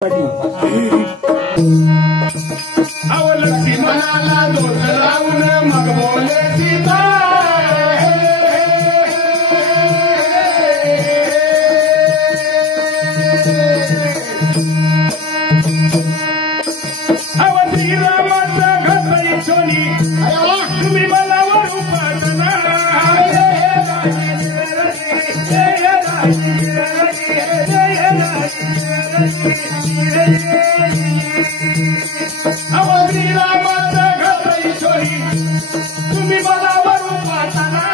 लक्ष्मी मनाला दोष लावून मग बोले सीता श्रीरामाचा घरी छोनी तुम्ही मला उपासना श्रीरामाचा घरी छोनी तुम्ही मला उपासना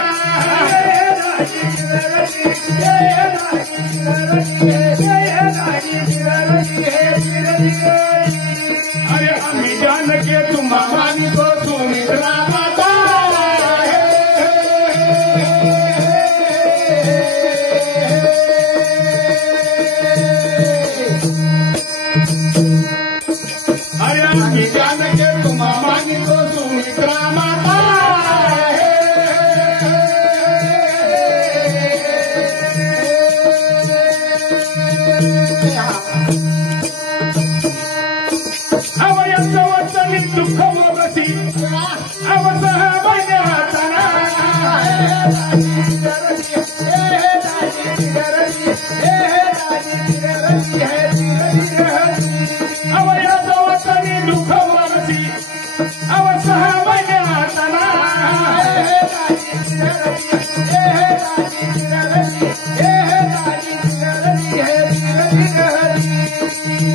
अरे आम्ही जान के तुम्हा मानितो सुमित्रा माता अरे आम्ही जान के तुम्हा मानितो सुमित्रा माता दुःख मोगसी अवसह बन्यातना अवयाचा वचनी दुःख मोगसी अवसह बन्यातना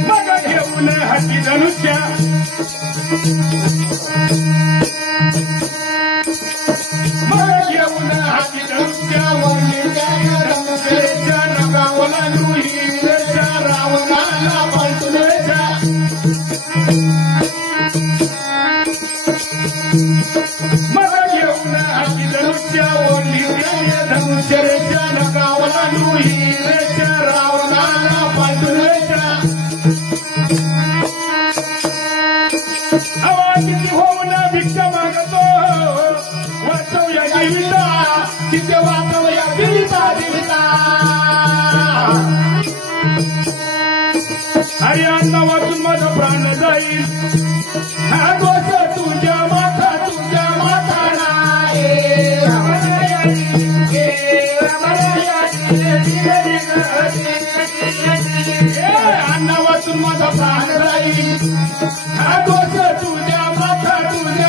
मग घेऊन हाती धनुष्या मग येऊन हाती धनुष्या वरच्या नगावला दुहीच्या रावणाला पलटुलेच्या मग येऊन हाती धनुष्या वरच्या धनुष्यच्या नगावला दुहीच्या रावणाला पलटुलेच्या होऊन भिक्षा मागतो वाचव या जीविता तिथे वाचव या जीविता जीविता अरे अण्णा वाचून माझा प्राण जाईल हा दोष तुझ्या माथा नाही अण्णा वाचून माझा प्राण जाईल हा दोष तुझ्या माथा नाही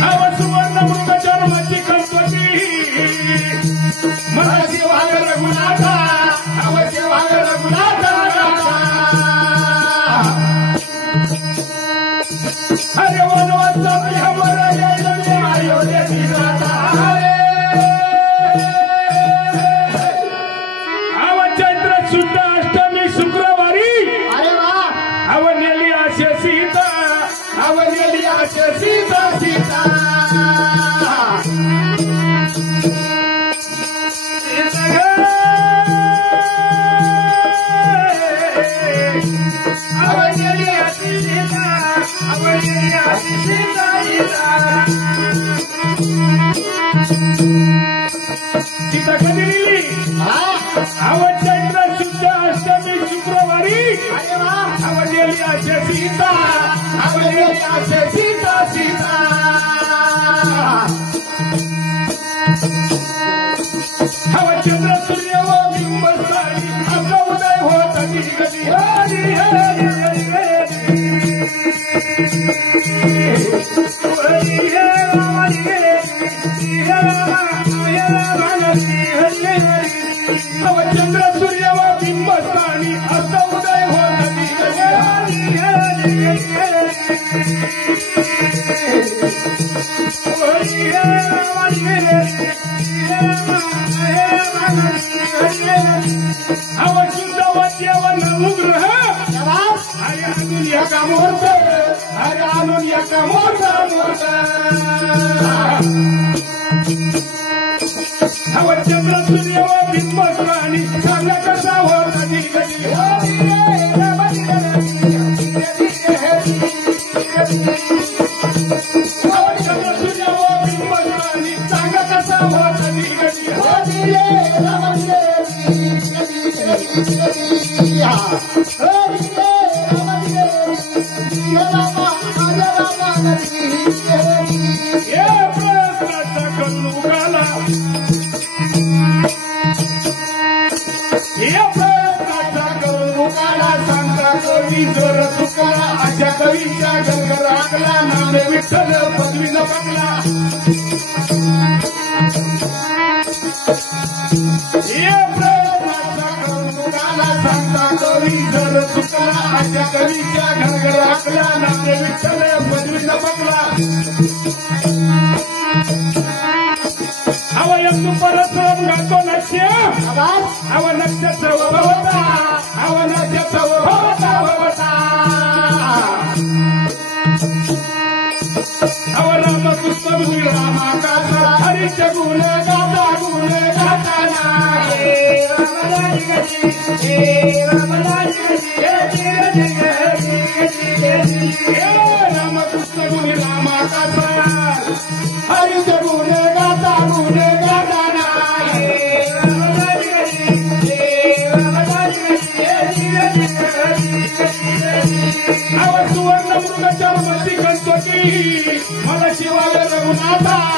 अव सुवर्ण मृग जन्माची कल्पती मला शिवाय रघुनाथा अव शिवाय रघुनाथा अरे वनवाचा हमर अयोध्येची गाथा शुद्ध अष्टमी शुक्रवारी अवनेली आशे सीता सीता सीता कधी लिहिली चैत्र शुद्ध अष्टमी शुक्रवारी अवनेली आशे सीता सीता चंद्र सूर्य व बिंबस्थानी आपला उदय होत कधी हरी हरी चंद्र सूर्य व बिंबस्थानी आपला उदय होत उग्रह अरे आणून एका मुहूर्त चंद्र सूर्य व बिंबस्थानी चांगला कसा होत चंद्र सूर्य व बिंबस्थानी चांगला कसं होत गती होती रे रमले जर चुकला अशा कवीच्या गंगर आकला नाम विठ्ठल पदवी न पकला सांगता कवी जर चुकला अशा कवीच्या गंगर आकला नाम विठ्ठल पदवी न पकला अवयम परत गातो नक्ष्य अव नक्षत्र भवता अव नक्षत्र भवता अव राम कृष्ण रामाकाचा हरिच गुण गाता रामकृष्ण गुण रामाकाचा हरिच गुण गाता सुवर्ण मृगाच्या मती गणपती मला शिवाय रघुनाथा